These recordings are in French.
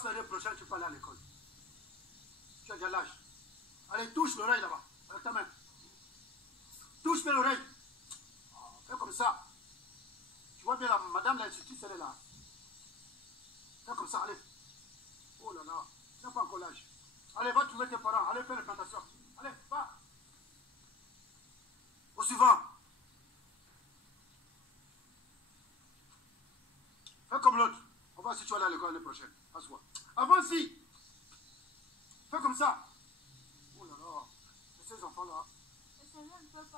pense que l'année prochaine, tu peux aller à l'école. Tu as déjà l'âge. Allez, touche l'oreille là-bas, avec ta main. Touche bien l'oreille. Fais comme ça. Tu vois bien la madame l'institutrice, elle est là. Fais comme ça, allez. Oh là là, tu n'as pas encore l'âge. Allez, va trouver tes parents. Allez, fais les plantations. Allez, va. Au suivant. Fais comme l'autre. On va voir si tu vas aller à l'école l'année prochaine. Assois. Avance-y. Fais comme ça. Oh là là. C'est ces enfants-là.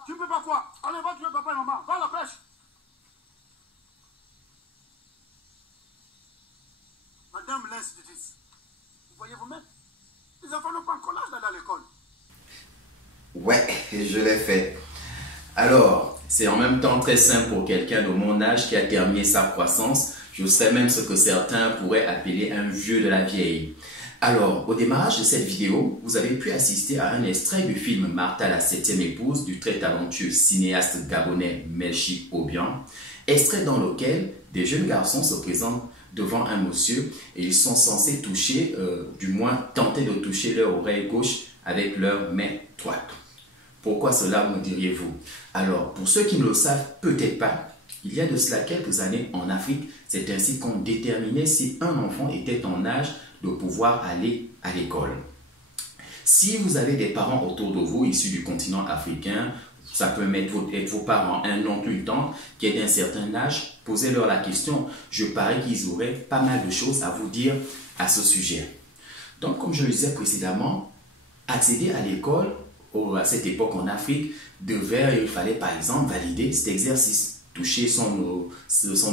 Tu ne peux pas quoi? Allez, va trouver papa et maman. Va à la pêche. Madame l'institutrice, vous voyez vous-même, les enfants n'ont pas encore l'âge d'aller à l'école. Ouais, je l'ai fait. Alors, c'est en même temps très simple pour quelqu'un de mon âge qui a terminé sa croissance. Je sais même ce que certains pourraient appeler un vieux de la vieille. Alors, au démarrage de cette vidéo, vous avez pu assister à un extrait du film Martha la septième épouse du très talentueux cinéaste gabonais Melchic Obiang, extrait dans lequel des jeunes garçons se présentent devant un monsieur et ils sont censés toucher, du moins tenter de toucher leur oreille gauche avec leur main droite. Pourquoi cela, me diriez-vous? Alors, pour ceux qui ne le savent peut-être pas, il y a de cela quelques années en Afrique, c'est ainsi qu'on déterminait si un enfant était en âge de pouvoir aller à l'école. Si vous avez des parents autour de vous issus du continent africain, ça peut être vos parents, un oncle, une tante qui est d'un certain âge, posez-leur la question. Je parie qu'ils auraient pas mal de choses à vous dire à ce sujet. Donc, comme je le disais précédemment, accéder à l'école, à cette époque en Afrique, il fallait par exemple valider cet exercice. Toucher son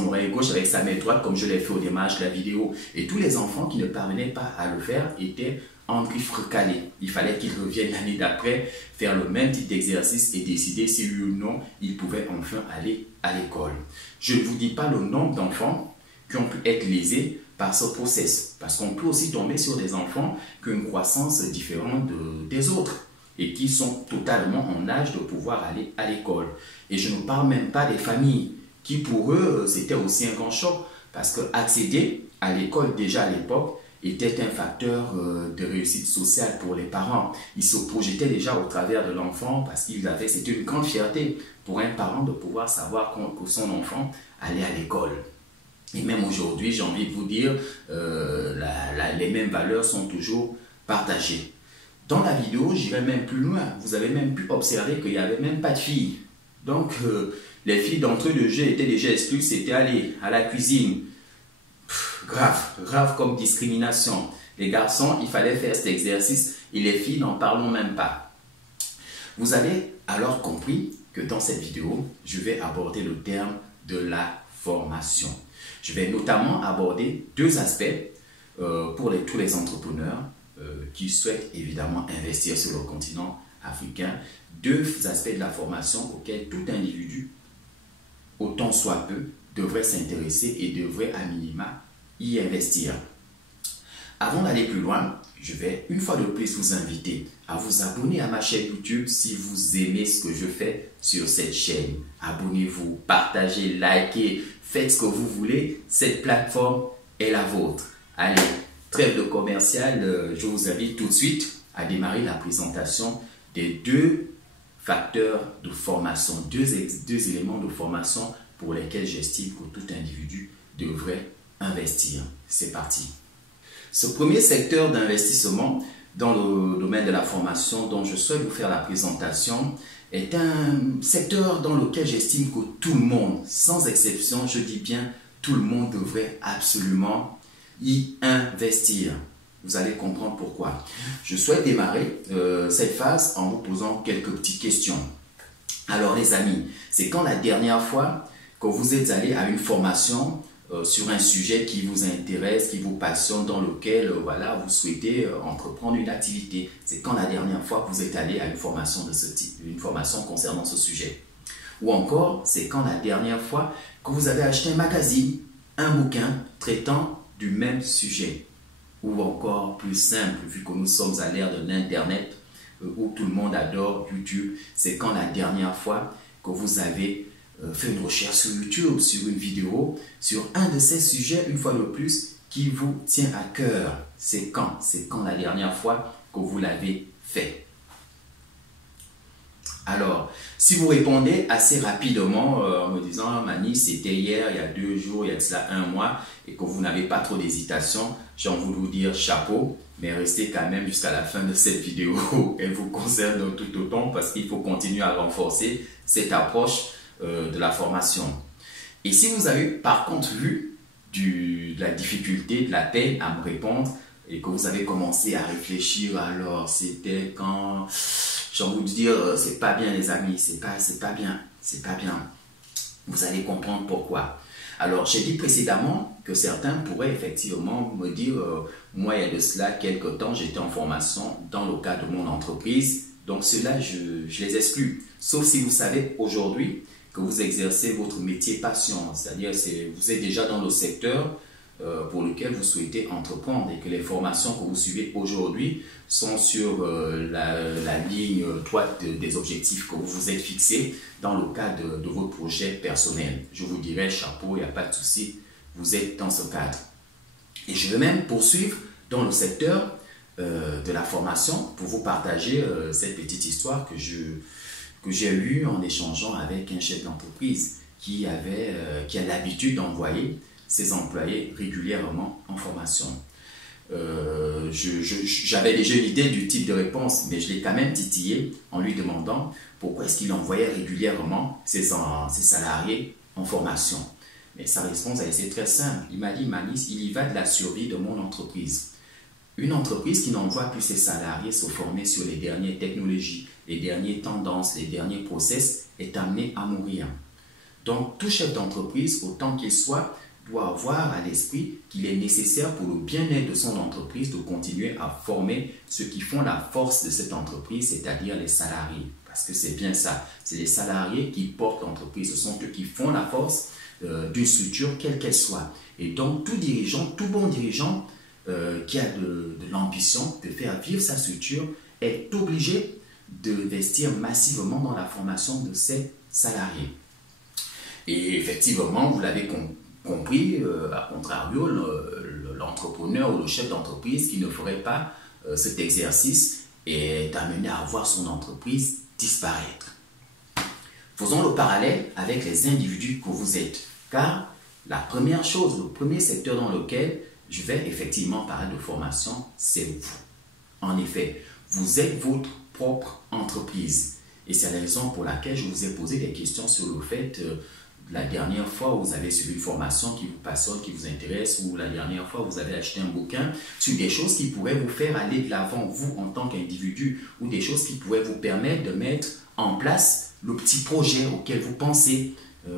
oreille gauche avec sa main droite, comme je l'ai fait au démarrage de la vidéo. Et tous les enfants qui ne parvenaient pas à le faire étaient en griffe recalée. Il fallait qu'ils reviennent l'année d'après, faire le même type d'exercice et décider si oui ou non ils pouvaient enfin aller à l'école. Je ne vous dis pas le nombre d'enfants qui ont pu être lésés par ce process. Parce qu'on peut aussi tomber sur des enfants qui ont une croissance différente des autres et qui sont totalement en âge de pouvoir aller à l'école. Et je ne parle même pas des familles qui pour eux c'était aussi un grand choc parce que accéder à l'école déjà à l'époque était un facteur de réussite sociale pour les parents. Ils se projetaient déjà au travers de l'enfant parce c'était une grande fierté pour un parent de pouvoir savoir que son enfant allait à l'école. Et même aujourd'hui, j'ai envie de vous dire, les mêmes valeurs sont toujours partagées. Dans la vidéo, j'irai même plus loin. Vous avez même pu observer qu'il n'y avait même pas de filles. Donc, les filles d'entrée de jeu étaient déjà exclues, c'était aller à la cuisine. Grave comme discrimination. Les garçons, il fallait faire cet exercice et les filles, n'en parlons même pas. Vous avez alors compris que dans cette vidéo, je vais aborder le terme de la formation. Je vais notamment aborder deux aspects pour tous les entrepreneurs qui souhaitent évidemment investir sur le continent africain. Deux aspects de la formation auxquels tout individu, autant soit peu, devrait s'intéresser et devrait à minima y investir. Avant d'aller plus loin, je vais une fois de plus vous inviter à vous abonner à ma chaîne YouTube si vous aimez ce que je fais sur cette chaîne. Abonnez-vous, partagez, likez, faites ce que vous voulez. Cette plateforme est la vôtre. Allez, trêve de commercial, je vous invite tout de suite à démarrer la présentation des deux facteurs de formation, deux éléments de formation pour lesquels j'estime que tout individu devrait investir. C'est parti. Ce premier secteur d'investissement dans le domaine de la formation dont je souhaite vous faire la présentation est un secteur dans lequel j'estime que tout le monde, sans exception, je dis bien tout le monde devrait absolument y investir. Vous allez comprendre pourquoi. Je souhaite démarrer cette phase en vous posant quelques petites questions. Alors les amis, c'est quand la dernière fois que vous êtes allé à une formation sur un sujet qui vous intéresse, qui vous passionne, dans lequel voilà, vous souhaitez entreprendre une activité. C'est quand la dernière fois que vous êtes allé à une formation de ce type, une formation concernant ce sujet. Ou encore, c'est quand la dernière fois que vous avez acheté un magazine, un bouquin traitant du même sujet. Ou encore plus simple, vu que nous sommes à l'ère de l'Internet, où tout le monde adore YouTube, c'est quand la dernière fois que vous avez fait une recherche sur YouTube, sur une vidéo, sur un de ces sujets, une fois de plus, qui vous tient à cœur. C'est quand? C'est quand la dernière fois que vous l'avez fait? Alors, si vous répondez assez rapidement en me disant « Mani, c'était hier, il y a 2 jours, il y a de cela 1 mois » et que vous n'avez pas trop d'hésitation, j'ai envie de vous dire chapeau, mais restez quand même jusqu'à la fin de cette vidéo. Elle vous concerne tout autant parce qu'il faut continuer à renforcer cette approche de la formation. Et si vous avez par contre vu de la difficulté, de la peine à me répondre et que vous avez commencé à réfléchir, alors c'était quand... J'ai envie de dire, c'est pas bien les amis, c'est pas bien, c'est pas bien. Vous allez comprendre pourquoi. Alors, j'ai dit précédemment que certains pourraient effectivement me dire, moi il y a de cela quelques temps, j'étais en formation dans le cadre de mon entreprise, donc cela je les exclus. Sauf si vous savez aujourd'hui que vous exercez votre métier passion, c'est-à-dire vous êtes déjà dans le secteur pour lequel vous souhaitez entreprendre et que les formations que vous suivez aujourd'hui sont sur la ligne droite des objectifs que vous vous êtes fixés dans le cadre de votre projet personnel. Je vous dirais chapeau, il n'y a pas de souci, vous êtes dans ce cadre. Et je vais même poursuivre dans le secteur de la formation pour vous partager cette petite histoire que j'ai eue en échangeant avec un chef d'entreprise qui a l'habitude d'envoyer ses employés régulièrement en formation. J'avais déjà une idée du type de réponse, mais je l'ai quand même titillé en lui demandant pourquoi est-ce qu'il envoyait régulièrement ses salariés en formation. Mais sa réponse a été très simple. Il m'a dit, Manis, il y va de la survie de mon entreprise. Une entreprise qui n'envoie plus ses salariés se former sur les dernières technologies, les dernières tendances, les derniers process est amenée à mourir. Donc, tout chef d'entreprise, autant qu'il soit, doit avoir à l'esprit qu'il est nécessaire pour le bien-être de son entreprise de continuer à former ceux qui font la force de cette entreprise, c'est-à-dire les salariés. Parce que c'est bien ça, c'est les salariés qui portent l'entreprise, ce sont eux qui font la force d'une structure, quelle qu'elle soit. Et donc, tout dirigeant, tout bon dirigeant qui a de l'ambition de faire vivre sa structure est obligé d'investir massivement dans la formation de ses salariés. Et effectivement, vous l'avez compris, à contrario, l'entrepreneur ou le chef d'entreprise qui ne ferait pas cet exercice est amené à voir son entreprise disparaître. Faisons le parallèle avec les individus que vous êtes, car la première chose, le premier secteur dans lequel je vais effectivement parler de formation, c'est vous. En effet, vous êtes votre propre entreprise. Et c'est la raison pour laquelle je vous ai posé des questions sur le fait la dernière fois où vous avez suivi une formation qui vous passionne, qui vous intéresse, ou la dernière fois où vous avez acheté un bouquin sur des choses qui pourraient vous faire aller de l'avant, vous en tant qu'individu, ou des choses qui pourraient vous permettre de mettre en place le petit projet auquel vous pensez.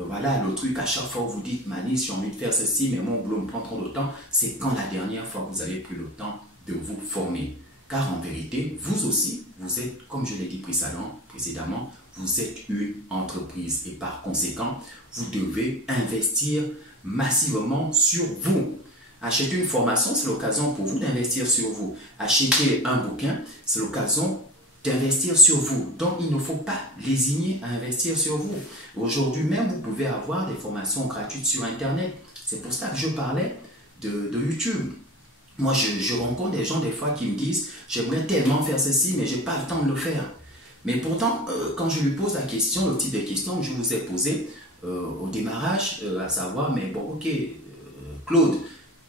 Voilà, le truc à chaque fois où vous dites, Mani, j'ai envie de faire ceci, mais mon boulot me prend trop de temps, c'est quand la dernière fois que vous avez pris le temps de vous former. Car en vérité, vous aussi, vous êtes, comme je l'ai dit précédemment, vous êtes une entreprise et par conséquent, vous devez investir massivement sur vous. Acheter une formation, c'est l'occasion pour vous d'investir sur vous. Acheter un bouquin, c'est l'occasion d'investir sur vous. Donc, il ne faut pas lésigner à investir sur vous. Aujourd'hui même, vous pouvez avoir des formations gratuites sur Internet. C'est pour ça que je parlais de YouTube. Moi, je rencontre des gens des fois qui me disent « J'aimerais tellement faire ceci, mais je n'ai pas le temps de le faire. » Mais pourtant, quand je lui pose la question, le type de question que je vous ai posé au démarrage, à savoir, mais bon, ok, Claude,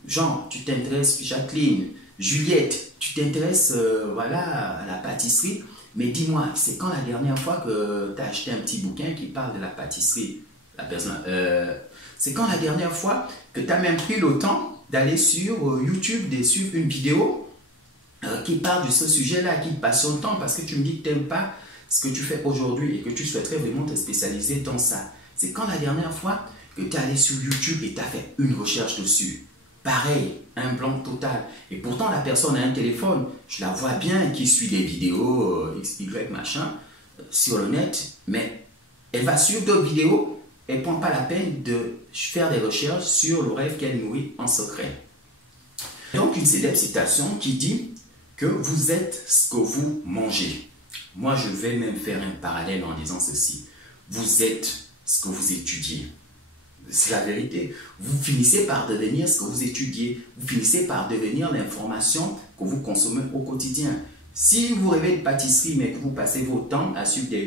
Jean, tu t'intéresses, Jacqueline, Juliette, tu t'intéresses voilà, à la pâtisserie, mais dis-moi, c'est quand la dernière fois que tu as acheté un petit bouquin qui parle de la pâtisserie? La personne, c'est quand la dernière fois que tu as même pris le temps d'aller sur YouTube, de suivre une vidéo qui parle de ce sujet-là, qui te passionne tant, parce que tu me dis que tu n'aimes pas ce que tu fais aujourd'hui et que tu souhaiterais vraiment te spécialiser dans ça. C'est quand la dernière fois que tu es allé sur YouTube et tu as fait une recherche dessus. Pareil, un blanc total. Et pourtant, la personne a un téléphone, je la vois bien, qui suit des vidéos XY machin sur le net, mais elle va suivre d'autres vidéos, elle ne prend pas la peine de faire des recherches sur le rêve qu'elle nourrit en secret. Donc, une célèbre citation qui dit que vous êtes ce que vous mangez. Moi, je vais même faire un parallèle en disant ceci. Vous êtes ce que vous étudiez. C'est la vérité. Vous finissez par devenir ce que vous étudiez. Vous finissez par devenir l'information que vous consommez au quotidien. Si vous rêvez de pâtisserie, mais que vous passez votre temps à suivre des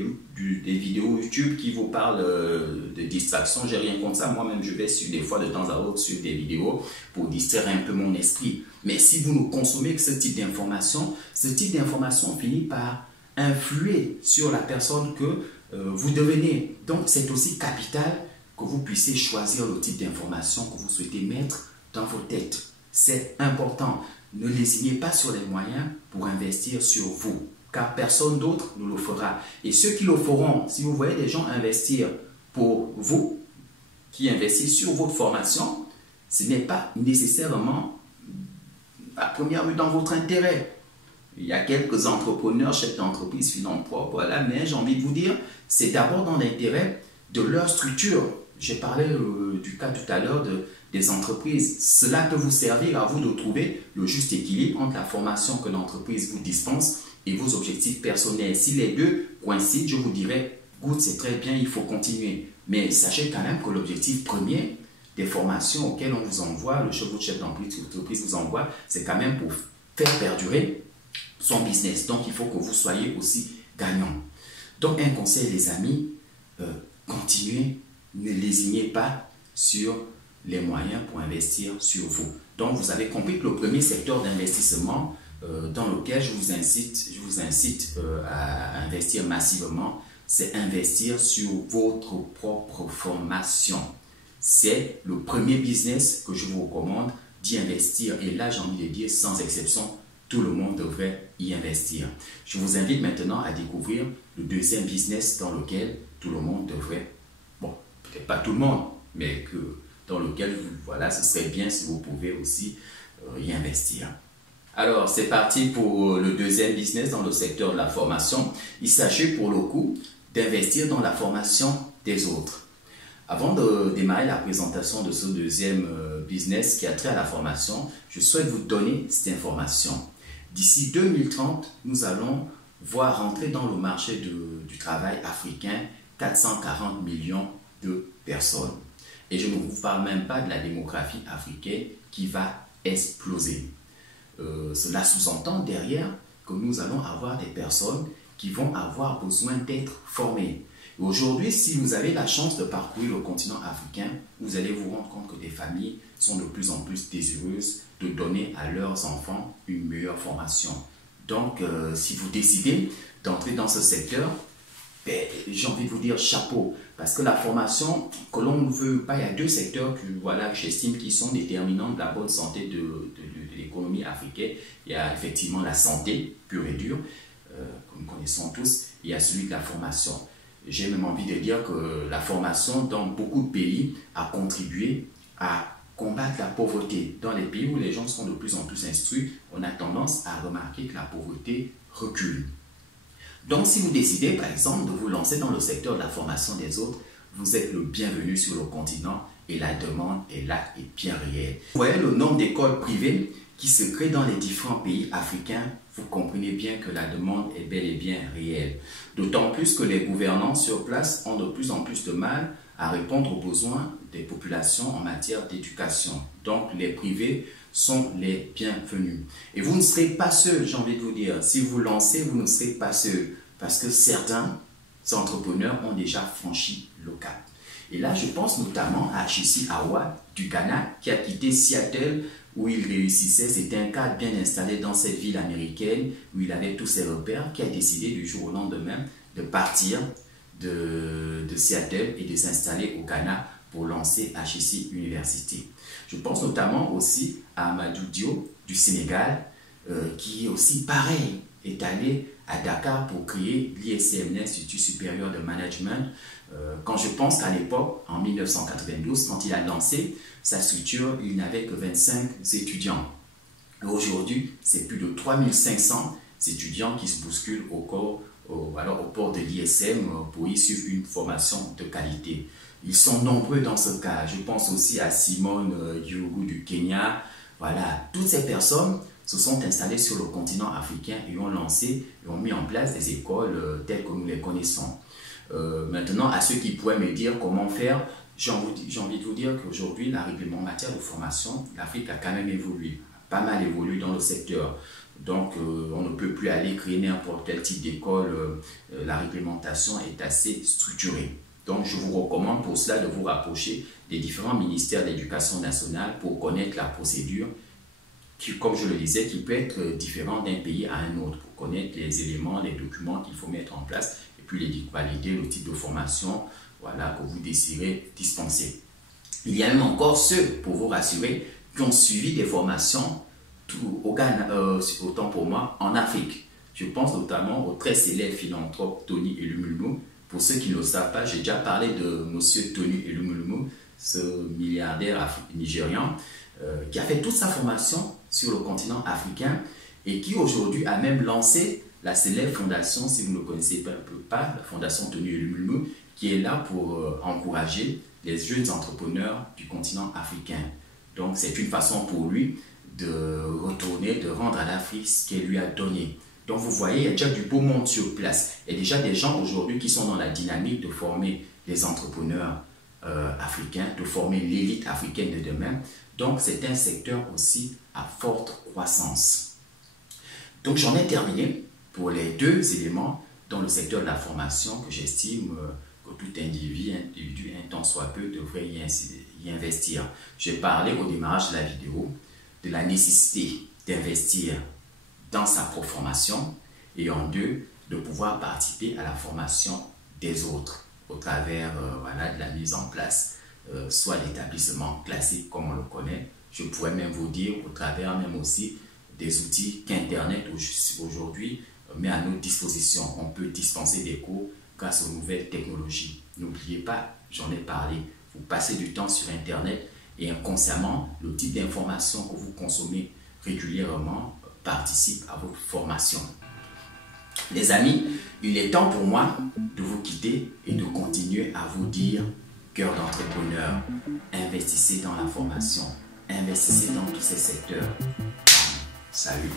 vidéos YouTube qui vous parlent de distraction, j'ai rien contre ça. Moi-même, je vais suivre des fois de temps à autre sur des vidéos pour distraire un peu mon esprit. Mais si vous ne consommez que ce type d'information finit par influer sur la personne que vous devenez. Donc, c'est aussi capital que vous puissiez choisir le type d'information que vous souhaitez mettre dans vos têtes. C'est important. Ne lésinez pas sur les moyens pour investir sur vous, car personne d'autre ne le fera. Et ceux qui le feront, si vous voyez des gens investir pour vous, qui investissent sur votre formation, ce n'est pas nécessairement à première vue dans votre intérêt. Il y a quelques entrepreneurs, chefs d'entreprise, philanthropes, voilà, mais j'ai envie de vous dire, c'est d'abord dans l'intérêt de leur structure. J'ai parlé du cas tout à l'heure des entreprises. Cela peut vous servir à vous de trouver le juste équilibre entre la formation que l'entreprise vous dispense et vos objectifs personnels. Si les deux coïncident, je vous dirais, good, c'est très bien, il faut continuer. Mais sachez quand même que l'objectif premier des formations auxquelles on vous envoie, votre chef d'entreprise vous envoie, c'est quand même pour faire perdurer son business. Donc, il faut que vous soyez aussi gagnant. Donc, un conseil, les amis, continuez, ne lésinez pas sur les moyens pour investir sur vous. Donc, vous avez compris que le premier secteur d'investissement dans lequel je vous incite à investir massivement, c'est investir sur votre propre formation. C'est le premier business que je vous recommande d'y investir. Et là, j'ai envie de dire, sans exception, tout le monde devrait y investir. Je vous invite maintenant à découvrir le deuxième business dans lequel tout le monde devrait, bon, peut-être pas tout le monde, mais dans lequel, voilà, ce serait bien si vous pouvez aussi y investir. Alors, c'est parti pour le deuxième business dans le secteur de la formation. Il s'agit pour le coup d'investir dans la formation des autres. Avant de démarrer la présentation de ce deuxième business qui a trait à la formation, je souhaite vous donner cette information. D'ici 2030, nous allons voir rentrer dans le marché du travail africain 440 millions de personnes. Et je ne vous parle même pas de la démographie africaine qui va exploser. Cela sous-entend derrière que nous allons avoir des personnes qui vont avoir besoin d'être formées. Aujourd'hui, si vous avez la chance de parcourir le continent africain, vous allez vous rendre compte que des familles sont de plus en plus désireuses de donner à leurs enfants une meilleure formation. Donc, si vous décidez d'entrer dans ce secteur, ben, j'ai envie de vous dire chapeau, parce que la formation que l'on ne veut pas, il y a deux secteurs que voilà, j'estime qui sont déterminants de la bonne santé de l'économie africaine. Il y a effectivement la santé pure et dure, que nous connaissons tous, et il y a celui de la formation. J'ai même envie de dire que la formation dans beaucoup de pays a contribué à combattre la pauvreté. Dans les pays où les gens sont de plus en plus instruits, on a tendance à remarquer que la pauvreté recule. Donc, si vous décidez, par exemple, de vous lancer dans le secteur de la formation des autres, vous êtes le bienvenu sur le continent et la demande est là et bien réelle. Vous voyez le nombre d'écoles privées qui se créent dans les différents pays africains, vous comprenez bien que la demande est bel et bien réelle. D'autant plus que les gouvernants sur place ont de plus en plus de mal à répondre aux besoins des populations en matière d'éducation. Donc, les privés sont les bienvenus. Et vous ne serez pas seuls, j'ai envie de vous dire. Si vous lancez, vous ne serez pas seuls. Parce que certains entrepreneurs ont déjà franchi le cap. Et là, je pense notamment à Achisi Awa du Ghana, qui a quitté Seattle, où il réussissait. C'était un cadre bien installé dans cette ville américaine, où il avait tous ses repères, qui a décidé du jour au lendemain de partir de Seattle et de s'installer au Ghana pour lancer HEC University. Je pense notamment aussi à Amadou Diop du Sénégal, qui aussi, pareil, est allé à Dakar pour créer l'ISM, l'Institut supérieur de management. Quand je pense qu'à l'époque, en 1992, quand il a lancé sa structure, il n'avait que 25 étudiants. Aujourd'hui, c'est plus de 3500 étudiants qui se bousculent au port de l'ISM pour y suivre une formation de qualité. Ils sont nombreux dans ce cas. Je pense aussi à Simone Yugu du Kenya. Voilà, toutes ces personnes se sont installées sur le continent africain et ont lancé et ont mis en place des écoles telles que nous les connaissons. Maintenant, à ceux qui pourraient me dire comment faire j'ai envie de vous dire qu'aujourd'hui, la réglementation en matière de formation, l'Afrique a quand même évolué, pas mal évolué dans le secteur. Donc, on ne peut plus aller créer n'importe quel type d'école. La réglementation est assez structurée. Donc, je vous recommande pour cela de vous rapprocher des différents ministères de l'Éducation nationale pour connaître la procédure qui, comme je le disais, qui peut être différente d'un pays à un autre, pour connaître les éléments, les documents qu'il faut mettre en place et puis les valider le type de formation, voilà, que vous désirez dispenser. Il y a même encore ceux, pour vous rassurer, qui ont suivi des formations autant pour moi, en Afrique. Je pense notamment au très célèbre philanthrope Tony Elumulumu. Pour ceux qui ne le savent pas, j'ai déjà parlé de monsieur Tony Elumulumu, ce milliardaire nigérian, qui a fait toute sa formation sur le continent africain et qui aujourd'hui a même lancé la célèbre fondation, si vous ne le connaissez pas, la fondation Tony Elumulumu, qui est là pour encourager les jeunes entrepreneurs du continent africain. Donc c'est une façon pour lui de retourner, de rendre à l'Afrique ce qu'elle lui a donné. Donc vous voyez, il y a déjà du beau monde sur place. Il y a déjà des gens aujourd'hui qui sont dans la dynamique de former les entrepreneurs africains, de former l'élite africaine de demain. Donc c'est un secteur aussi à forte croissance. Donc j'en ai terminé pour les deux éléments dans le secteur de la formation que j'estime que tout individu, un tant soit peu, devrait y investir. J'ai parlé au démarrage de la vidéo de la nécessité d'investir dans sa propre formation et en deux, de pouvoir participer à la formation des autres au travers voilà, de la mise en place, soit d'établissements classiques comme on le connaît. Je pourrais même vous dire au travers même aussi des outils qu'Internet aujourd'hui met à notre disposition. On peut dispenser des cours grâce aux nouvelles technologies. N'oubliez pas, j'en ai parlé, vous passez du temps sur Internet et inconsciemment, le type d'information que vous consommez régulièrement participe à votre formation. Les amis, il est temps pour moi de vous quitter et de continuer à vous dire, cœur d'entrepreneur, investissez dans la formation, investissez dans tous ces secteurs. Salut.